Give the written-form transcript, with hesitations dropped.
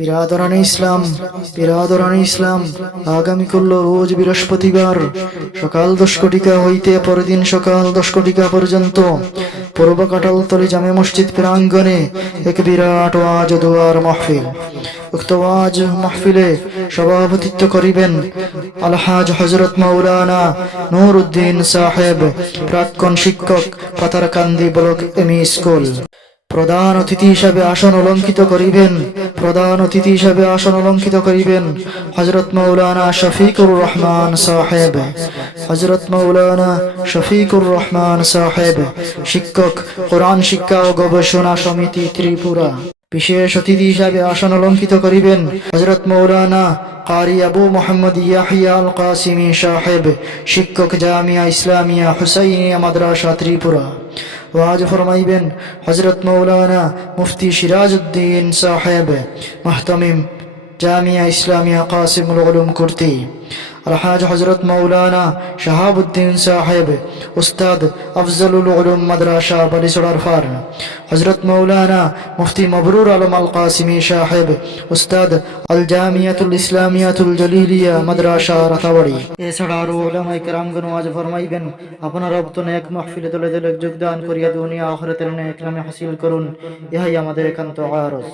বিরাদরানি ইসলাম আগামীকাল রোজ বৃহস্পতিবার সকাল 10 হইতে পরদিন সকাল 10 পর্যন্ত পূর্ব কাটালতলী জামে মসজিদ প্রাঙ্গণে এক বিরাট ওয়াজ দোয়ার মাহফিল। উক্ত ওয়াজ মাহফিলে সভাপতিত্ব করিবেন আলহাজ হযরত মাওলানা নূর উদ্দিন সাহেব, প্রাক্তন শিক্ষক, পাতারকান্দি ব্লক এমই স্কুল। প্রধান অতিথি হিসাবে আসন অলঙ্কিত করিবেন হযরত মাওলানা শফিকুর রহমান সাহেব, শিক্ষক, কোরআন শিক্ষা ও গবেষণা সমিতি ত্রিপুরা। বিশেষ অতিথি হিসাবে আসন অলঙ্কিত করিবেন হযরত মাওলানা কারি আবু মোহাম্মদ ইয়াহিয়া আল কাসিমি সাহেব, শিক্ষক, জামিয়া ইসলামিয়া হুসাইনিয়া মাদ্রাসা ত্রিপুরা। ওয়াজ ফরমাইবেন হযরত মাওলানা মুফতি সিরাজউদ্দিন সাহেব, মুহতামিম, জামিয়া ইসলামিয়া কাসিমুল উলুম কুর্তি। আলহাজ হযরত মাওলানা শাহাবুদ্দিন সাহেব, উস্তাদ, আফজলুল উলুম মাদ্রাসা বালিচড়ার ফার। হযরত মাওলানা মুফতি মবরুর আলম আল কাসিমি সাহেব, উস্তাদ, আল জামিয়াতুল ইসলামিয়াতুল জলিলিয়া মাদ্রাসা রাতাবাড়ি। এছাড়া আরো উলামায়ে কেরামগণ ওয়াজ ফরমাইবেন। আপনারা উক্ত নেক মাহফিলে দলে দলে যোগদান করিয়া দুনিয়া আখিরাতের নেক নামে হাসিল করুন, ইহাই আমাদের একান্ত আরজ।